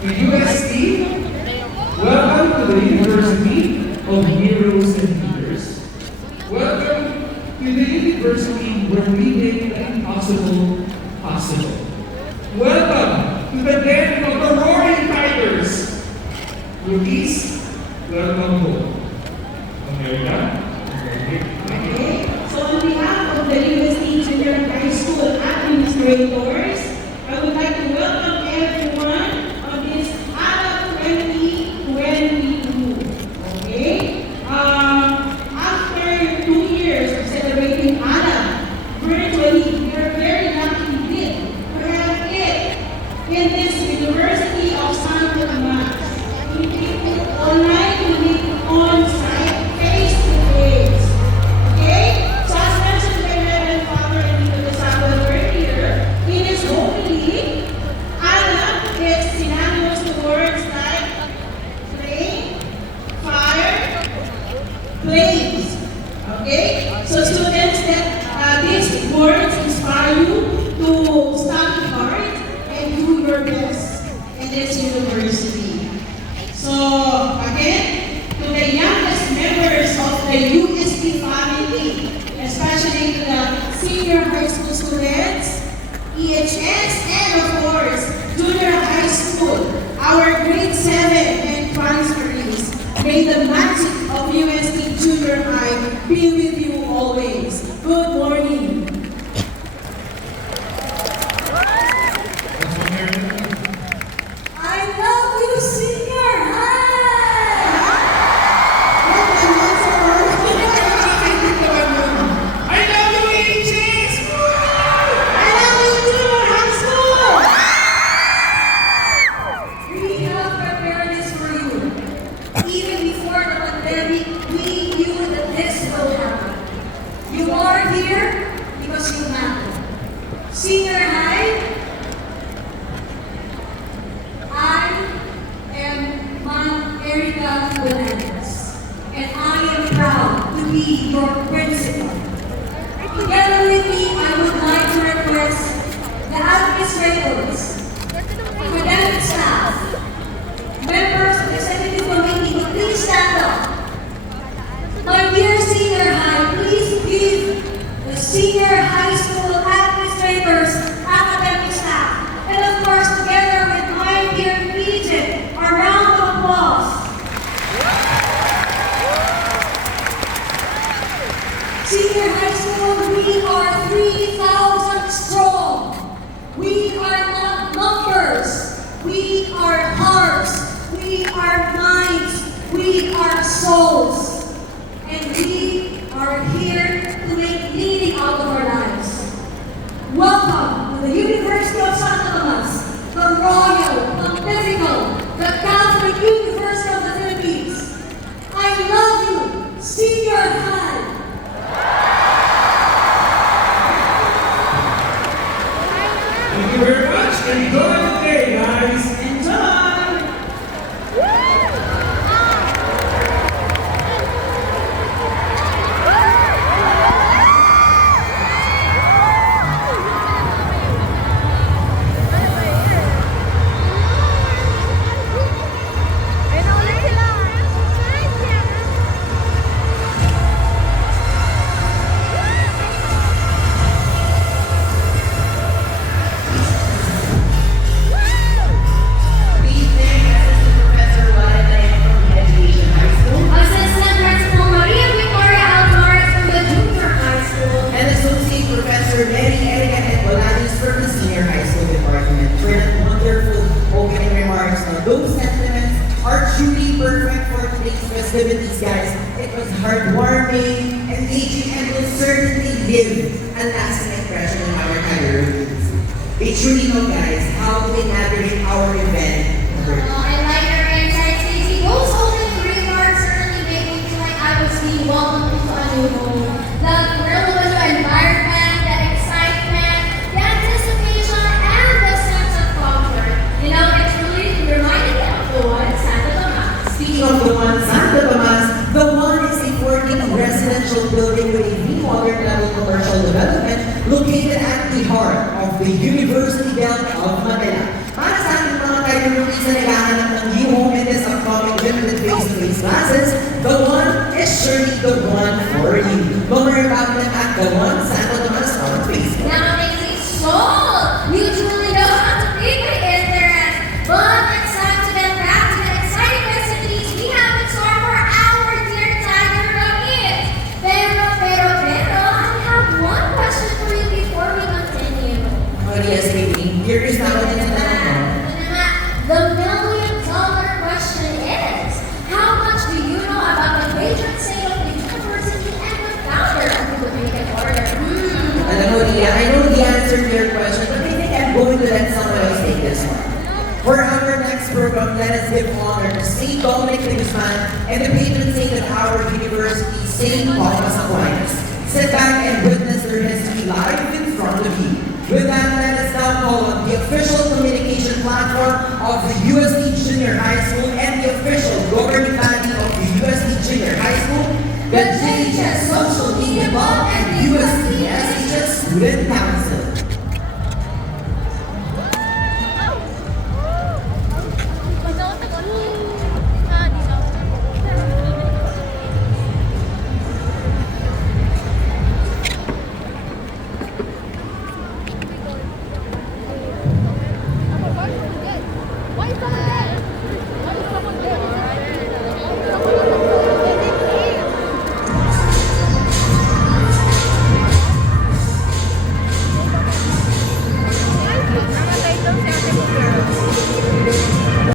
UST, welcome to the University of Heroes and Healers. Welcome to the university where we make the impossible possible. Welcome to the den of the Roaring Tigers. Rookies, welcome home. America? Okay, so on behalf of the UST Junior High School administrators, I would like to welcome everyone on this ALA 2022. Okay? After 2 years of celebrating ALA virtually, we are very lucky indeed to have it in this University of Santo Tomas. We did it online, we did it on-site, face-to-face. Okay? So as mentioned by Reverend Father Enrico de Sabal earlier, in his homily, ALA is synonymous to words like flame, fire, flames. Okay? So students, that these words inspire you to study hard and do your best in this university. So again, to the youngest members of the UST family, especially to the senior high school students, EHS, and of course, junior high school, our grade 7 and transferees, may the magic of UST Junior High be with you always. Good morning. I love you, senior high! I love you, AHS! I love you, junior high school! We have prepared this for you. Even before the pandemic, we knew that this will happen. You are here because you matter. Senior high, I am Ma'am Erica Benanes, and I am proud to be your principal. Together with me, I would like to request the administrators, academic staff, members of the executive committee to please stand up. My dear senior high, please give the senior high school administrators, academic staff, and of course together with my dear Regent, a round of applause. Senior high school, we are 3,000 strong. We are not numbers. We are hearts. We are minds. We are souls. And we are here to make meaning out of our lives. Welcome to the University of Santo Tomas, the Royal, Pontifical, the Catholic University of the Philippines. I love you, senior high. Thank you very much. Enjoy the day, guys. Enjoy! Assistant Principal Maria Victoria Alvarez from the Junior High School. and Associate Professor Mary Erica Bolaños from the Senior High School Department for that wonderful opening remarks. Now, those sentiments are truly perfect for today's festivities, guys. It was heartwarming, engaging, and will certainly leave a lasting impression on our communities. They truly know, guys, how to elaborate our event. I like your insights, Stacey. Those opening remarks certainly made me feel like I was being welcomed into a new home. The thrill of the new environment, the excitement, the anticipation, and the sense of comfort. You know, it's really reminding me of the one Santo Tomas. Speaking of the one, Santo Tomas, the one is a 14 residential building with a new modern level commercial development located at the heart of the University Belt of Manila. Para sa ating mga tayo sa naghahanap ng new home in this upcoming limited face-to-face classes, the one is surely the one for you. Go learn about them at the one Santo Tomas on Facebook. Now makes it sold. You truly know how to pay for internet. But it's time to get back to the exciting recipes we have in store for our dear Tiger Rockets. Pero, I have one question for you before we continue. Oh yes, baby. Curious na ako din sa tanong mo. The million-dollar question is, how much do you know about the patron saint of the university and the founder of the Dominican Order? Alam mo, Ria, I know the answer to your question, but I think I'm going to let someone else take this one. For our next program, let us give honor to St. Dominic de Guzman and the patron saint of our university, St. Thomas Aquinas. Sit back and witness their history live in front of you. With that, let us now call on the official communication platform of the UST Junior High School and the official governing body of the UST Junior High School, the JHS Social Media Club, and the UST SHS Student Council. Wi-Fi!